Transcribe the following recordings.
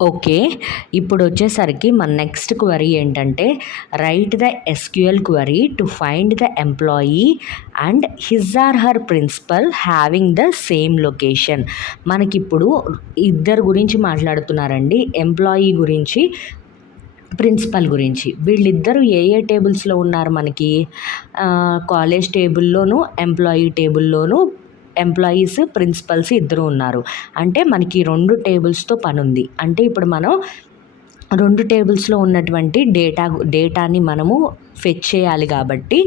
Okay. ఇప్పుడొచ్చేసరికి మన next query ఏంటంటే, write the SQL query to find the employee and his or her principal having the same location. మనకిప్పుడు ఇద్దరు గురించి మాట్లాడుతున్నారండి. ఎంప్లాయీ గురించి, ప్రిన్సిపల్ గురించి. వీళ్ళిద్దరూ ఏ ఏ టేబుల్స్‌లో ఉన్నారు మనకి? కాలేజ్ టేబుల్లోను, ఎంప్లాయీ టేబుల్లోను ఎంప్లాయీస్, ప్రిన్సిపల్స్ ఇద్దరు ఉన్నారు. అంటే మనకి 2 టేబుల్స్‌తో పనుంది. అంటే ఇప్పుడు మనం 2 టేబుల్స్‌లో ఉన్నటువంటి డేటాని మనము ఫెచ్ చేయాలి కాబట్టి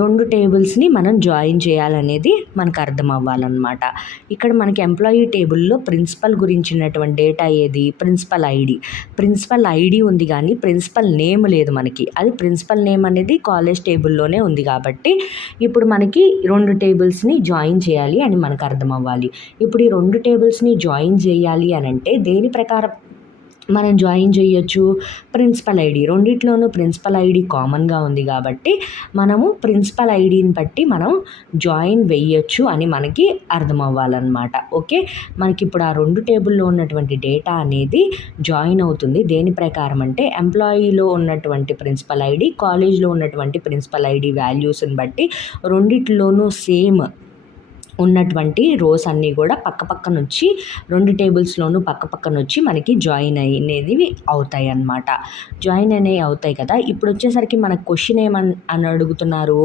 2 టేబుల్స్‌ని మనం జాయిన్ చేయాలనేది మనకు అర్థం అవ్వాలన్నమాట. ఇక్కడ మనకి ఎంప్లాయీ టేబుల్‌లో ప్రిన్సిపల్ గురించినటువంటి డేటా ఏది? Principal ID. ప్రిన్సిపల్ ఐడి ఉంది కానీ ప్రిన్సిపల్ నేమ్ లేదు మనకి. అది ప్రిన్సిపల్ నేమ్ అనేది కాలేజ్ టేబుల్లోనే ఉంది కాబట్టి ఇప్పుడు మనకి 2 టేబుల్స్‌ని జాయిన్ చేయాలి అని మనకు అర్థం అవ్వాలి. ఇప్పుడు ఈ 2 టేబుల్స్‌ని జాయిన్ చేయాలి అనంటే దేని ప్రకారం మనం జాయిన్ చేయొచ్చు? Principal ID. రెండిట్లోనూ ప్రిన్సిపల్ ఐడి కామన్గా ఉంది కాబట్టి మనము ప్రిన్సిపల్ ఐడిని బట్టి మనం జాయిన్ వెయ్యొచ్చు అని మనకి అర్థం అవ్వాలన్నమాట. ఓకే. మనకి ఇప్పుడు ఆ 2 టేబుల్లో ఉన్నటువంటి డేటా అనేది జాయిన్ అవుతుంది. దేని ప్రకారం అంటే ఎంప్లాయీలో ఉన్నటువంటి ప్రిన్సిపల్ ఐడి, కాలేజ్లో ఉన్నటువంటి ప్రిన్సిపల్ ఐడి వాల్యూస్ని బట్టి రెండిట్లోనూ సేమ్ ఉన్నటువంటి రోస్ అన్నీ కూడా పక్కపక్కనొచ్చి 2 టేబుల్స్‌లోనూ పక్కపక్కనొచ్చి మనకి జాయిన్ అనేవి అవుతాయి అన్నమాట. జాయిన్ అనేవి అవుతాయి కదా! ఇప్పుడొచ్చేసరికి మనకు క్వెషన్ అని అడుగుతున్నారు.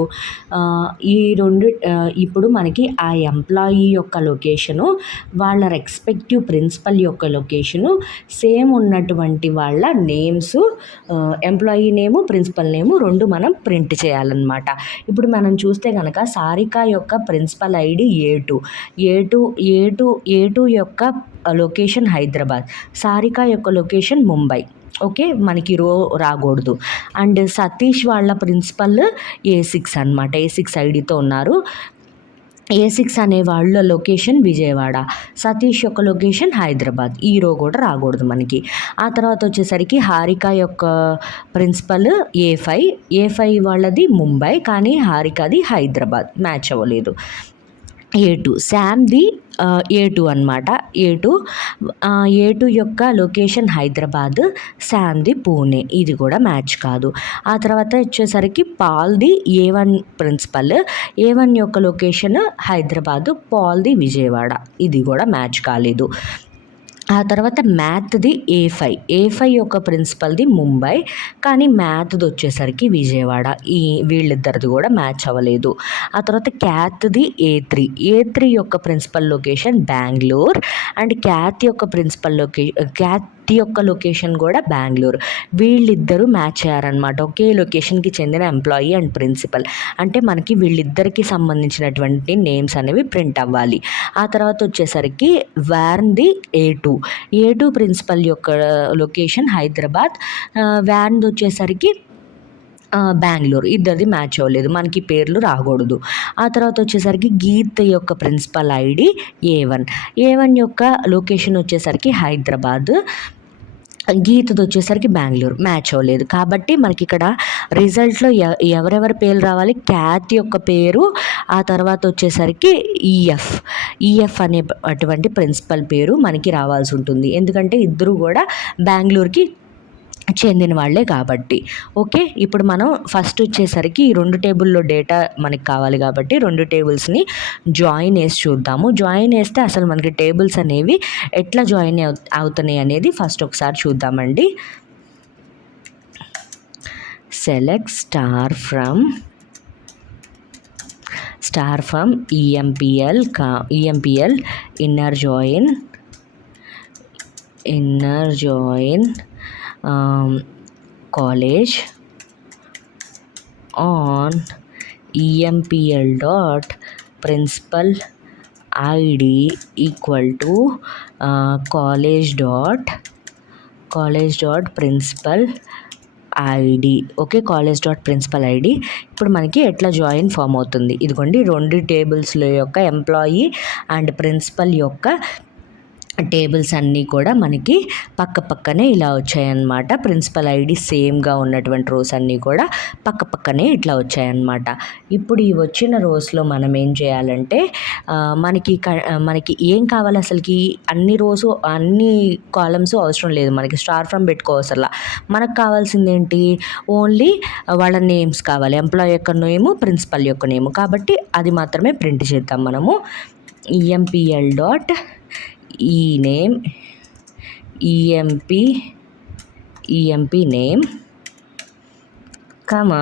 ఇప్పుడు మనకి ఆ ఎంప్లాయీ యొక్క లొకేషను, వాళ్ళ రెస్పెక్టివ్ ప్రిన్సిపల్ యొక్క లొకేషను సేమ్ ఉన్నటువంటి వాళ్ళ నేమ్స్, ఎంప్లాయీ నేము, ప్రిన్సిపల్ నేము 2 మనం ప్రింట్ చేయాలన్నమాట. ఇప్పుడు మనం చూస్తే గనక సారిక యొక్క ప్రిన్సిపల్ ఐడి ఏ2 యొక్క లొకేషన్ హైదరాబాద్, సారిక యొక్క లొకేషన్ ముంబై. ఓకే. మనకి రాకూడదు. అండ్ సతీష్ వాళ్ళ ప్రిన్సిపల్ ఏ6 అనమాట. ఏ6 ఐడితో ఉన్నారు. ఏ6 అనే వాళ్ళ లొకేషన్ విజయవాడ, సతీష్ యొక్క లొకేషన్ హైదరాబాద్. ఈ కూడా రాకూడదు మనకి. ఆ తర్వాత వచ్చేసరికి హారిక యొక్క ప్రిన్సిపల్ ఏ5 వాళ్ళది ముంబై కానీ హారికది హైదరాబాద్. మ్యాచ్ అవ్వలేదు. ఏ2 శామ్‌ది ఏ2 అనమాట. ఏ2 యొక్క లొకేషన్ హైదరాబాద్, శామ్‌ది పూణే. ఇది కూడా మ్యాచ్ కాదు. ఆ తర్వాత వచ్చేసరికి పాల్‌ది ఏ1 ప్రిన్సిపల్, ఏ1 యొక్క లొకేషన్ హైదరాబాదు, పాల్‌ది విజయవాడ. ఇది కూడా మ్యాచ్ కాలేదు. ఆ తర్వాత మ్యాథ్‌ది ఏ5 యొక్క ప్రిన్సిపల్‌ది ముంబై కానీ మ్యాథ్‌ది వచ్చేసరికి విజయవాడ. వీళ్ళిద్దరిది కూడా మ్యాచ్ అవ్వలేదు. ఆ తర్వాత క్యాత్‌ది ఏ3 యొక్క principal location Bengaluru and Cath యొక్క లొకేషన్ కూడా బెంగుళూరు. వీళ్ళిద్దరూ మ్యాచ్ అయ్యారనమాట. ఒకే లొకేషన్కి చెందిన ఎంప్లాయీ అండ్ ప్రిన్సిపల్. అంటే మనకి వీళ్ళిద్దరికి సంబంధించినటువంటి నేమ్స్ అనేవి ప్రింట్ అవ్వాలి. ఆ తర్వాత వచ్చేసరికి వ్యాన్‌ది ఏ2 ప్రిన్సిపల్ యొక్క లొకేషన్ హైదరాబాద్, వ్యాన్‌ది వచ్చేసరికి బెంగుళూరు. ఇద్దరిది మ్యాచ్ అవ్వలేదు. మనకి పేర్లు రాకూడదు. ఆ తర్వాత వచ్చేసరికి గీత్ యొక్క ప్రిన్సిపల్ ఐడి ఏ1 యొక్క లొకేషన్ వచ్చేసరికి హైదరాబాద్, గీతది వచ్చేసరికి బెంగుళూరు. మ్యాచ్ అవ్వలేదు. కాబట్టి మనకి ఇక్కడ రిజల్ట్లో ఎవరెవరి పేర్లు రావాలి? క్యాత్ యొక్క పేరు, ఆ తర్వాత వచ్చేసరికి ఈఎఫ్ అనే అటువంటి ప్రిన్సిపల్ పేరు మనకి రావాల్సి ఉంటుంది. ఎందుకంటే ఇద్దరు కూడా బెంగుళూరుకి చెందిన వాళ్ళే కాబట్టి. ఓకే. ఇప్పుడు మనం ఫస్ట్ వచ్చేసరికి ఈ 2 టేబుల్లో డేటా మనకి కావాలి కాబట్టి 2 టేబుల్స్ని జాయిన్ వేసి చూద్దాము. జాయిన్ వేస్తే అసలు మనకి టేబుల్స్ అనేవి ఎట్లా జాయిన్ అవుతున్నాయి అనేది ఫస్ట్ ఒకసారి చూద్దామండి. Select star from EMPL inner join college on EMPL dot principal ID equal to college dot principal ID. Okay. College dot principal ID. ఇప్పుడు మనకి ఎట్లా జాయిన్ ఫామ్ అవుతుంది? ఇదిగోండి 2 టేబుల్స్లో యొక్క ఎంప్లాయీ అండ్ ప్రిన్సిపల్ యొక్క టేబుల్స్ అన్నీ కూడా మనకి పక్క పక్కనే ఇలా వచ్చాయన్నమాట. ప్రిన్సిపల్ ఐడి సేమ్గా ఉన్నటువంటి రోస్ అన్నీ కూడా పక్క పక్కనే ఇట్లా వచ్చాయన్నమాట. ఇప్పుడు ఈ వచ్చిన రోస్లో మనం ఏం చేయాలంటే మనకి ఏం కావాలి అసలుకి, అన్ని కాలమ్స్ అవసరం లేదు, మనకి స్టార్ ఫ్రమ్ పెట్టుకోవసరలా. మనకు కావాల్సింది ఏంటి, ఓన్లీ వాళ్ళ నేమ్స్ కావాలి, ఎంప్లాయీ యొక్క నేము, ప్రిన్సిపల్ యొక్క నేము. కాబట్టి అది మాత్రమే ప్రింట్ చేద్దాం మనము. Empl dot e name, emp name, comma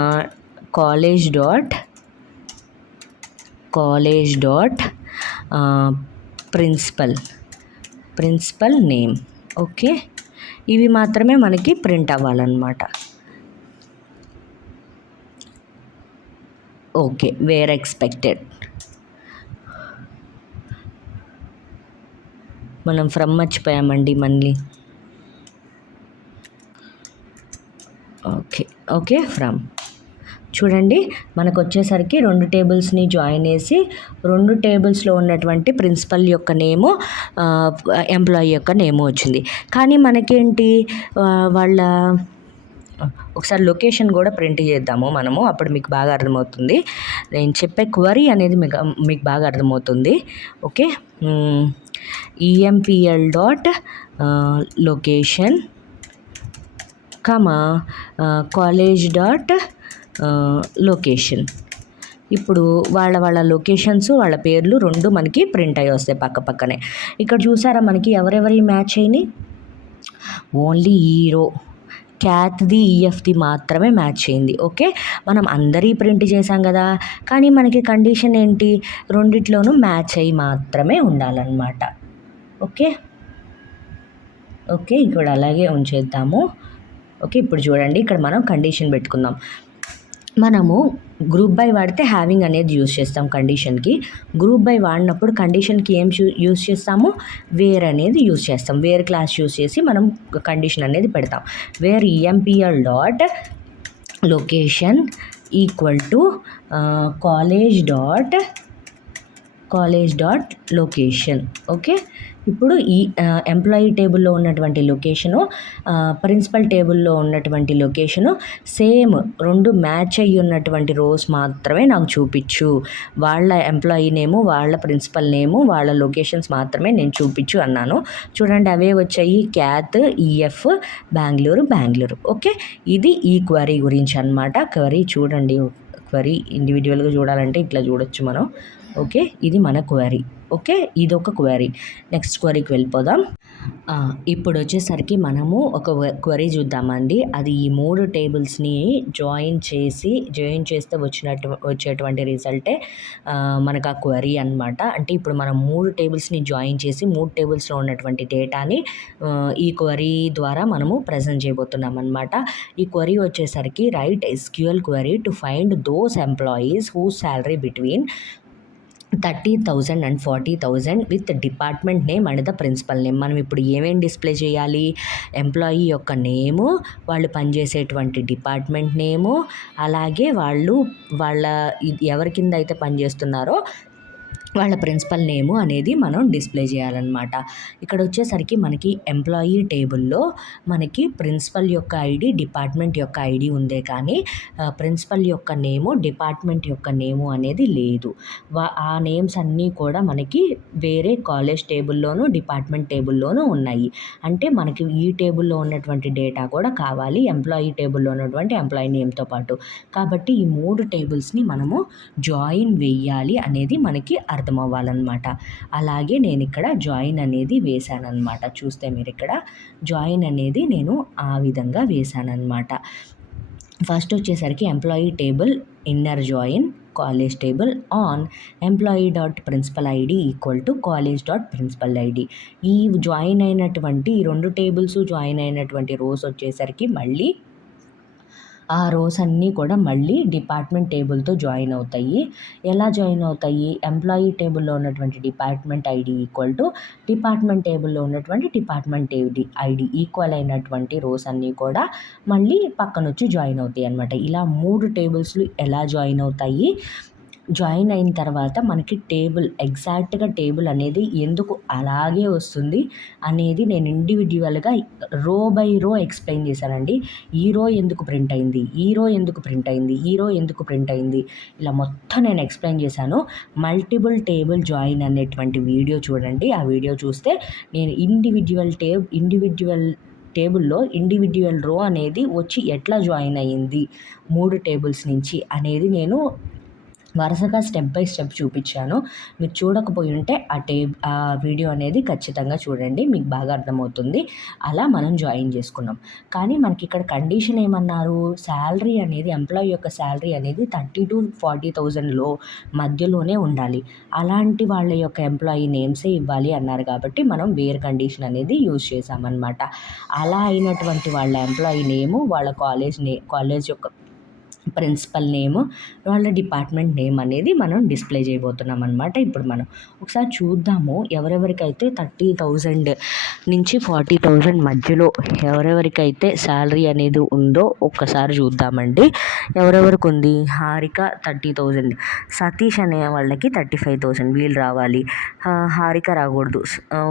college dot principal name. Okay, ఇవి మాత్రమే మనకి ప్రింట్ అవ్వాలన్నమాట. Okay, where expected. మనం ఫ్రమ్ మర్చిపోయామండి మళ్ళీ. Okay from. చూడండి, మనకు వచ్చేసరికి 2 టేబుల్స్ని జాయిన్ చేసి 2 టేబుల్స్లో ఉన్నటువంటి ప్రిన్సిపల్ యొక్క నేము, ఎంప్లాయీ యొక్క నేము వచ్చింది. కానీ మనకేంటి, వాళ్ళ ఒకసారి లొకేషన్ కూడా ప్రింట్ చేద్దాము మనము, అప్పుడు మీకు బాగా అర్థమవుతుంది. నేను చెప్పే క్వరీ అనేది మీకు బాగా అర్థమవుతుంది. ఓకే, ఈఎంపీఎల్ డాట్ లొకేషన్, కమా కాలేజ్ డాట్ లొకేషన్. ఇప్పుడు వాళ్ళ లొకేషన్స్, వాళ్ళ పేర్లు 2 మనకి ప్రింట్ అయ్యి వస్తాయి పక్క పక్కనే. ఇక్కడ చూసారా మనకి ఎవరెవరి మ్యాచ్ అయినాయి, ఓన్లీ హీరో క్యాత్ది ఈఎఫ్ది మాత్రమే మ్యాచ్ అయింది. ఓకే, మనం అందరి ప్రింట్ చేసాం కదా, కానీ మనకి కండిషన్ ఏంటి, రెండిట్లోనూ మ్యాచ్ అయ్యి మాత్రమే ఉండాలన్నమాట. ఓకే, ఇక్కడ అలాగే ఉంచేద్దాము. ఓకే, ఇప్పుడు చూడండి, ఇక్కడ మనం కండిషన్ పెట్టుకుందాం. మనము గ్రూప్ బై వాడితే హ్యావింగ్ అనేది యూజ్ చేస్తాం కండిషన్కి. గ్రూప్ బై వాడినప్పుడు కండిషన్కి ఏం యూజ్ చేస్తాము, వేర్ అనేది యూజ్ చేస్తాం. వేర్ క్లాస్ యూజ్ చేసి మనం కండిషన్ అనేది పెడతాం. Where empl dot location equal to college dot location. Okay, ఇప్పుడు ఈ ఎంప్లాయీ టేబుల్లో ఉన్నటువంటి లొకేషను, ప్రిన్సిపల్ టేబుల్లో ఉన్నటువంటి లొకేషను సేమ్, 2 మ్యాచ్ అయ్యి ఉన్నటువంటి రోస్ మాత్రమే నాకు చూపించు. వాళ్ళ ఎంప్లాయీ నేము, వాళ్ళ ప్రిన్సిపల్ నేము, వాళ్ళ లొకేషన్స్ మాత్రమే నేను చూపించు అన్నాను. చూడండి, అవే వచ్చాయి, క్యాత్, ఈఎఫ్, బెంగళూరు. ఓకే, ఇది ఈ క్వరీ గురించి అన్నమాట. క్వరీ చూడండి, క్వరీ ఇండివిజువల్గా చూడాలంటే ఇట్లా చూడొచ్చు మనం. ఓకే, ఇది మన క్వరీ. ఓకే, ఇదొక క్వరీ. నెక్స్ట్ క్వరీకి వెళ్ళిపోదాం. ఇప్పుడు వచ్చేసరికి మనము ఒక క్వరీ చూద్దామండి. అది ఈ 3 టేబుల్స్ని జాయిన్ చేస్తే వచ్చేటువంటి రిజల్టే మనకు ఆ క్వరీ అనమాట. అంటే ఇప్పుడు మనం 3 టేబుల్స్ని జాయిన్ చేసి 3 టేబుల్స్లో ఉన్నటువంటి డేటాని ఈ క్వరీ ద్వారా మనము ప్రజెంట్ చేయబోతున్నాం అనమాట. ఈ క్వరీ వచ్చేసరికి write SQL query to find those employees whose salary between 30,000 and 40,000 with department name and the principal name. మనం ఇప్పుడు ఏమేమి డిస్ప్లే చేయాలి, ఎంప్లాయీ యొక్క నేము, వాళ్ళు పనిచేసేటువంటి డిపార్ట్మెంట్ నేము, అలాగే వాళ్ళ ఎవరి కింద అయితే పనిచేస్తున్నారో వాళ్ళ ప్రిన్సిపల్ నేము అనేది మనం డిస్ప్లే చేయాలన్నమాట. ఇక్కడ వచ్చేసరికి మనకి ఎంప్లాయీ టేబుల్లో మనకి ప్రిన్సిపల్ యొక్క ఐడి, డిపార్ట్మెంట్ యొక్క ఐడి ఉందే కానీ ప్రిన్సిపల్ యొక్క నేము, డిపార్ట్మెంట్ యొక్క నేము అనేది లేదు. ఆ నేమ్స్ అన్నీ కూడా మనకి వేరే కాలేజ్ టేబుల్లోనూ, డిపార్ట్మెంట్ టేబుల్లోనూ ఉన్నాయి. అంటే మనకి ఈ టేబుల్లో ఉన్నటువంటి డేటా కూడా కావాలి, ఎంప్లాయీ టేబుల్లో ఉన్నటువంటి ఎంప్లాయీ నేమ్తో పాటు. కాబట్టి ఈ 3 టేబుల్స్ని మనము జాయిన్ వెయ్యాలి అనేది మనకి అర్థమవ్వాలన్నమాట. అలాగే నేను ఇక్కడ జాయిన్ అనేది వేశానన్నమాట. చూస్తే మీరు ఇక్కడ జాయిన్ అనేది నేను ఆ విధంగా వేశానన్నమాట. ఫస్ట్ వచ్చేసరికి employee table inner join college table on employee dot principal ID equal to college dot principal ID. ఈ జాయిన్ అయినటువంటి 2 టేబుల్స్ జాయిన్ అయినటువంటి రోస్ వచ్చేసరికి మళ్ళీ ఆ రోస్ అన్నీ కూడా మళ్ళీ డిపార్ట్మెంట్ టేబుల్తో జాయిన్ అవుతాయి. ఎలా జాయిన్ అవుతాయి, ఎంప్లాయీ టేబుల్లో ఉన్నటువంటి department ID equal to department టేబుల్లో ఉన్నటువంటి డిపార్ట్మెంట్ ఐడి ఈక్వల్ అయినటువంటి రోస్ అన్నీ కూడా మళ్ళీ పక్కన వచ్చి జాయిన్ అవుతాయి అన్నమాట. ఇలా 3 టేబుల్స్లు ఎలా జాయిన్ అవుతాయి, జాయిన్ అయిన తర్వాత మనకి టేబుల్ ఎగ్జాక్ట్గా టేబుల్ అనేది ఎందుకు అలాగే వస్తుంది అనేది నేను ఇండివిజువల్గా రో బై రో ఎక్స్ప్లెయిన్ చేశానండి. ఈ రో ఎందుకు ప్రింట్ అయింది, ఈ రో ఎందుకు ప్రింట్ అయింది, ఈ రో ఎందుకు ప్రింట్ అయింది, ఇలా మొత్తం నేను ఎక్స్ప్లెయిన్ చేశాను. మల్టిపుల్ టేబుల్ జాయిన్ అనేటువంటి వీడియో చూడండి. ఆ వీడియో చూస్తే నేను ఇండివిజువల్ టేబుల్లో ఇండివిజువల్ రో అనేది వచ్చి ఎట్లా జాయిన్ అయ్యింది 3 టేబుల్స్ నుంచి అనేది నేను వరుసగా స్టెప్ బై స్టెప్ చూపించాను. మీరు చూడకపోయి ఉంటే ఆ వీడియో అనేది ఖచ్చితంగా చూడండి, మీకు బాగా అర్థమవుతుంది. అలా మనం జాయిన్ చేసుకున్నాం. కానీ మనకి ఇక్కడ కండిషన్ ఏమన్నారు, శాలరీ అనేది ఎంప్లాయీ యొక్క శాలరీ అనేది 30,000 to 40,000 మధ్యలోనే ఉండాలి. అలాంటి వాళ్ళ యొక్క ఎంప్లాయీ నేమ్సే ఇవ్వాలి అన్నారు కాబట్టి మనం వేర్ కండిషన్ అనేది యూజ్ చేసామన్నమాట. అలా అయినటువంటి వాళ్ళ ఎంప్లాయీ నేము, వాళ్ళ కాలేజ్ యొక్క ప్రిన్సిపల్ నేమ్, వాళ్ళ డిపార్ట్మెంట్ నేమ్ అనేది మనం డిస్ప్లే చేయబోతున్నాం అనమాట. ఇప్పుడు మనం ఒకసారి చూద్దాము ఎవరెవరికైతే 30,000 నుంచి 40,000 మధ్యలో ఎవరెవరికైతే శాలరీ అనేది ఉందో ఒక్కసారి చూద్దామండి. ఎవరెవరికి ఉంది, హారిక 30,000, సతీష్ అనే వాళ్ళకి 35,000 వీళ్ళు రావాలి. హారిక రాకూడదు,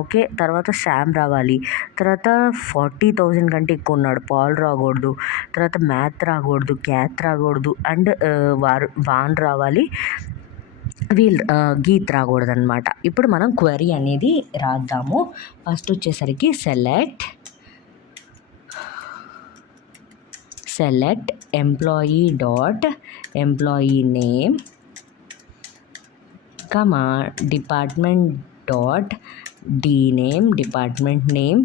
ఓకే. తర్వాత శామ్ రావాలి. తర్వాత 40,000 కంటే ఎక్కువ ఉన్నాడు, పాల్ రాకూడదు. తర్వాత మ్యాథ్ రాకూడదు, క్యాత్ రాకూడదు, అండ్ వాన్ రావాలి, గీత్ రాకూడదు అనమాట. ఇప్పుడు మనం క్వరీ అనేది రాద్దాము. ఫస్ట్ వచ్చేసరికి select employee name comma department name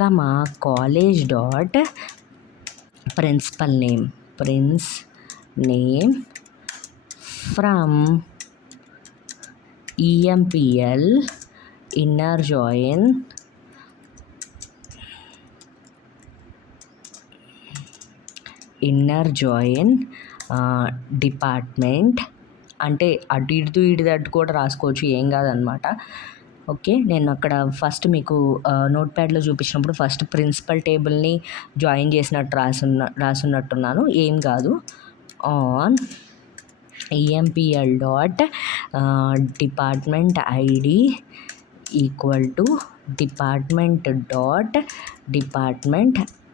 comma college dot principal name from EMPL inner join department అంటే అటు ఇటు కూడా రాసుకోవచ్చు, ఏం కాదనమాట. ఓకే, నేను అక్కడ ఫస్ట్ మీకు నోట్ ప్యాడ్లో చూపించినప్పుడు ఫస్ట్ ప్రిన్సిపల్ టేబుల్ని జాయిన్ చేసినట్టు రాసున్నట్టున్నాను, ఏం కాదు. On EMPL dot department ID equal to department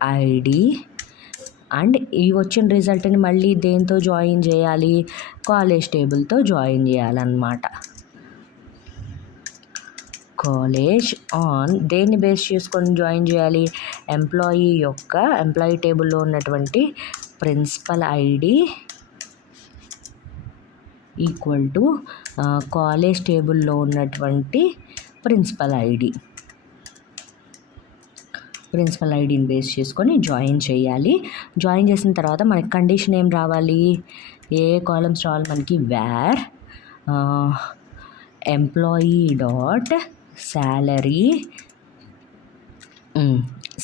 ID and ఈ వచ్చిన రిజల్ట్ని మళ్ళీ దేంతో జాయిన్ చేయాలి, కాలేజ్ టేబుల్తో జాయిన్ చేయాలన్నమాట. కాలేజ్ ఆన్ దేన్ని బేస్ చేసుకొని జాయిన్ చేయాలి, ఎంప్లాయీ టేబుల్లో ఉన్నటువంటి principal ID equal to college టేబుల్లో ఉన్నటువంటి ప్రిన్సిపల్ ఐడిని బేస్ చేసుకొని జాయిన్ చేయాలి. జాయిన్ చేసిన తర్వాత మనకి కండిషన్ ఏం రావాలి, ఏ కాలమ్స్ రావాలి మనకి, wear employee dot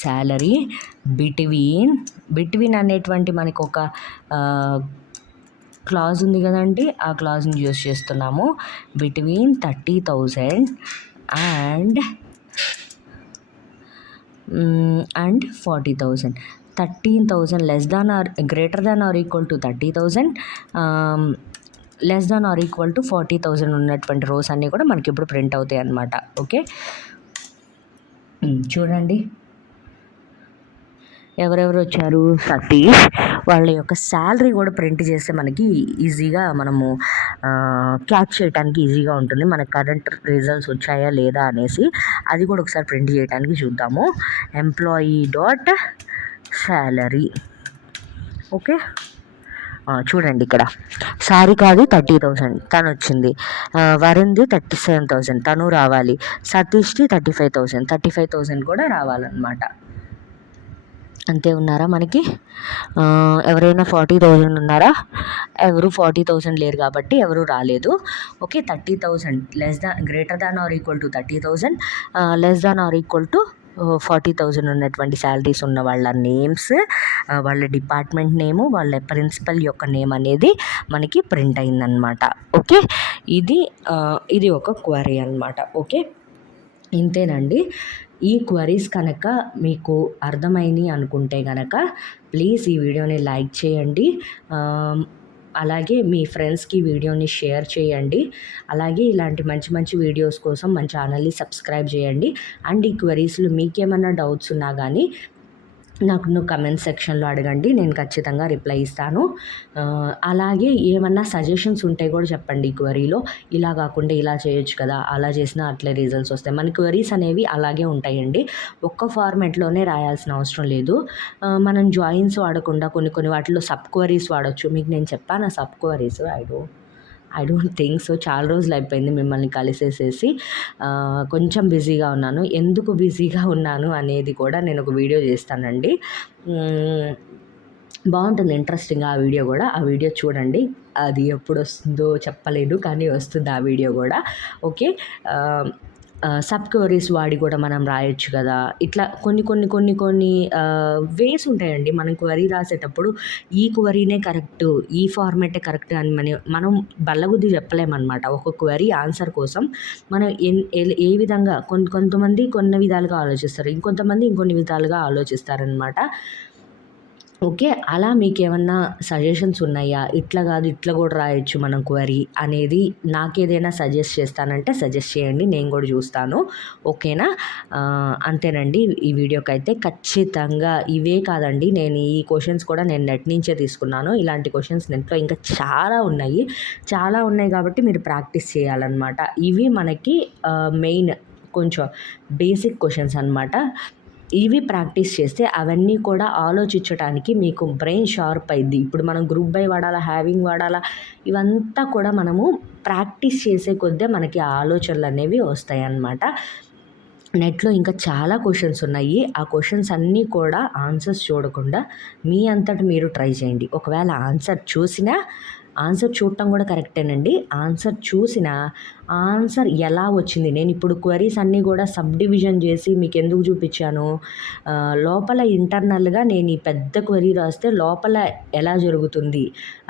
salary between అనేటువంటి మనకు ఒక క్లాజ్ ఉంది కదండి, ఆ క్లాజ్ని యూజ్ చేస్తున్నాము. Between 30,000 and 40,000. 13,000 less than or greater than or equal to 30,000, less than or equal to 40,000 ఉన్నటువంటి రోస్ అన్నీ కూడా మనకి ఇప్పుడు ప్రింట్ అవుతాయి అన్నమాట. ఓకే, చూడండి ఎవరెవరు వచ్చారు, సతీష్ వాళ్ళ యొక్క శాలరీ కూడా ప్రింట్ చేస్తే మనకి ఈజీగా మనము క్యాచ్ చేయడానికి ఈజీగా ఉంటుంది, మనకు కరెంట్ రిజల్ట్స్ వచ్చాయా లేదా అనేసి. అది కూడా ఒకసారి ప్రింట్ చేయడానికి చూద్దాము. Employee dot salary, okay. చూడండి ఇక్కడ సారికాది 30,000 తను వచ్చింది, వరుణ్ది 37,000 తను రావాలి, సతీష్ది 35,000 కూడా రావాలన్నమాట. అంతే ఉన్నారా మనకి, ఎవరైనా 40,000 ఉన్నారా, ఎవరు 40,000 లేరు కాబట్టి ఎవరు రాలేదు. Okay, 30,000 greater than or equal to 30,000, less than or equal to 40,000 ఉన్నటువంటి శాలరీస్ ఉన్న వాళ్ళ నేమ్స్, వాళ్ళ డిపార్ట్మెంట్ నేము, వాళ్ళ ప్రిన్సిపల్ యొక్క నేమ్ అనేది మనకి ప్రింట్ అయిందనమాట. ఓకే, ఇది ఒక క్వరీ అనమాట. ఓకే, ఇంతేనండి. ఈ క్వరీస్ కనుక మీకు అర్థమైంది అనుకుంటే కనుక ప్లీజ్ ఈ వీడియోని లైక్ చేయండి. అలాగే మీ ఫ్రెండ్స్కి వీడియోని షేర్ చేయండి. అలాగే ఇలాంటి మంచి మంచి వీడియోస్ కోసం మన ఛానల్ని సబ్స్క్రైబ్ చేయండి. అండ్ ఈ క్వరీస్లో మీకేమన్నా డౌట్స్ ఉన్నా కానీ నాకు కమెంట్ సెక్షన్లో అడగండి, నేను ఖచ్చితంగా రిప్లై ఇస్తాను. అలాగే ఏమన్నా సజెషన్స్ ఉంటే కూడా చెప్పండి. క్వరీలో ఇలా కాకుండా ఇలా చేయొచ్చు కదా, అలా చేసినా అట్లే రిజల్ట్స్ వస్తాయి. మన క్వరీస్ అనేవి అలాగే ఉంటాయండి, ఒక్క ఫార్మాట్లోనే రాయాల్సిన అవసరం లేదు. మనం జాయిన్స్ వాడకుండా కొన్ని వాటిలో సబ్ క్వరీస్ వాడచ్చు. మీకు నేను చెప్పాను sub queries, I don't think so. చాలా రోజులు అయిపోయింది మిమ్మల్ని కలిసేసేసి. కొంచెం బిజీగా ఉన్నాను. ఎందుకు బిజీగా ఉన్నాను అనేది కూడా నేను ఒక వీడియో చేస్తానండి. బాగుంటుంది, ఇంట్రెస్టింగ్ ఆ వీడియో కూడా. ఆ వీడియో చూడండి. అది ఎప్పుడు వస్తుందో చెప్పలేను, కానీ వస్తుంది ఆ వీడియో కూడా. ఓకే, సబ్ క్వరీస్ వాడి కూడా మనం రాయొచ్చు కదా. ఇట్లా కొన్ని వేస్ ఉంటాయండి. మనం క్వరీ రాసేటప్పుడు ఈ క్వరీనే కరెక్ట్, ఈ ఫార్మాటే కరెక్ట్ అని మనం బల్లగుద్ది చెప్పలేమన్నమాట. ఒక క్వరీ ఆన్సర్ కోసం మనం ఏ విధంగా కొంతమంది కొన్ని విధాలుగా ఆలోచిస్తారు, ఇంకొంతమంది ఇంకొన్ని విధాలుగా ఆలోచిస్తారనమాట. ఓకే, అలా మీకేమన్నా సజెషన్స్ ఉన్నాయా, ఇట్లా కాదు ఇట్లా కూడా రాయొచ్చు మనం క్వరీ అనేది నాకేదైనా సజెస్ట్ చేస్తానంటే సజెస్ట్ చేయండి, నేను కూడా చూస్తాను. ఓకేనా? అంతేనండి ఈ వీడియోకి అయితే. ఖచ్చితంగా ఇవే కాదండి, నేను ఈ క్వశ్చన్స్ కూడా నేను నెట్ నుంచే తీసుకున్నాను. ఇలాంటి క్వశ్చన్స్ నెట్లో ఇంకా చాలా ఉన్నాయి కాబట్టి మీరు ప్రాక్టీస్ చేయాలన్నమాట. ఇవి మనకి మెయిన్ కొంచెం బేసిక్ క్వశ్చన్స్ అనమాట. ఇవి ప్రాక్టీస్ చేస్తే అవన్నీ కూడా ఆలోచించడానికి మీకు బ్రెయిన్ షార్ప్ అయింది. ఇప్పుడు మనం గ్రూప్ బై వాడాలా, హ్యావింగ్ వాడాలా, ఇవంతా కూడా మనము ప్రాక్టీస్ చేసే కొద్దే మనకి ఆలోచనలు అనేవి వస్తాయి అన్నమాట. నెట్లో ఇంకా చాలా క్వశ్చన్స్ ఉన్నాయి. ఆ క్వశ్చన్స్ అన్నీ కూడా ఆన్సర్స్ చూడకుండా మీ అంతట మీరు ట్రై చేయండి. ఒకవేళ ఆన్సర్ చూడటం కూడా కరెక్టేనండి. ఆన్సర్ ఎలా వచ్చింది, నేను ఇప్పుడు క్వరీస్ అన్నీ కూడా సబ్ డివిజన్ చేసి మీకు ఎందుకు చూపించాను, లోపల ఇంటర్నల్గా నేను ఈ పెద్ద క్వరీ రాస్తే లోపల ఎలా జరుగుతుంది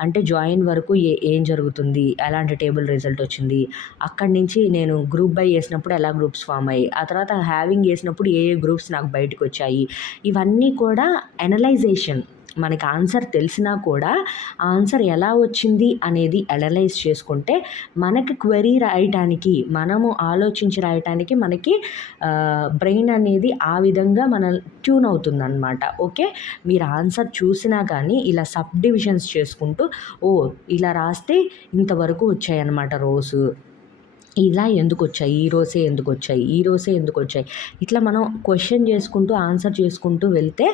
అంటే జాయిన్ వరకు ఏం జరుగుతుంది, ఎలాంటి టేబుల్ రిజల్ట్ వచ్చింది, అక్కడి నుంచి నేను గ్రూప్ బై చేసినప్పుడు ఎలా గ్రూప్స్ ఫామ్ అయ్యాయి, ఆ తర్వాత హ్యావింగ్ చేసినప్పుడు ఏ గ్రూప్స్ నాకు బయటకు వచ్చాయి, ఇవన్నీ కూడా అనలైజేషన్. మనకి ఆన్సర్ తెలిసినా కూడా ఆన్సర్ ఎలా వచ్చింది అనేది అనలైజ్ చేసుకుంటే మనకి క్వరీ రాయటానికి, మనము ఆలోచించి రాయటానికి మనకి బ్రెయిన్ అనేది ఆ విధంగా మన ట్యూన్ అవుతుందన్నమాట. ఓకే, మీరు ఆన్సర్ చూసినా కానీ ఇలా సబ్ డివిజన్స్ చేసుకుంటూ ఇలా రాస్తే ఇంతవరకు వచ్చాయన్నమాట రోస్, ఇలా ఎందుకు వచ్చాయి, ఈ రోజే ఎందుకు వచ్చాయి, ఇట్లా మనం క్వశ్చన్ చేసుకుంటూ ఆన్సర్ చేసుకుంటూ వెళ్తే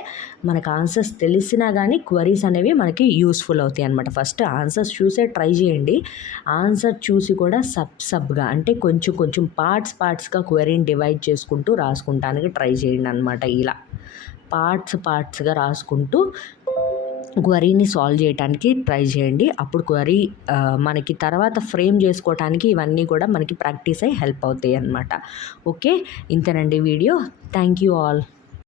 మనకు ఆన్సర్స్ తెలిసినా కానీ క్వరీస్ అనేవి మనకి యూస్ఫుల్ అవుతాయి అనమాట. ఫస్ట్ ఆన్సర్స్ చూసే ట్రై చేయండి. ఆన్సర్ చూసి కూడా సబ్గా అంటే కొంచెం పార్ట్స్గా క్వరీని డివైడ్ చేసుకుంటూ రాసుకుంటానికి ట్రై చేయండి అనమాట. ఇలా పార్ట్స్గా రాసుకుంటూ క్వరీని సాల్వ్ చేయడానికి ట్రై చేయండి. అప్పుడు క్వరీ మనకి తర్వాత ఫ్రేమ్ చేసుకోవటానికి ఇవన్నీ కూడా మనకి ప్రాక్టీస్ అయ్యి హెల్ప్ అవుతాయి అన్నమాట. ఓకే, ఇంతేనండి వీడియో. Thank you all.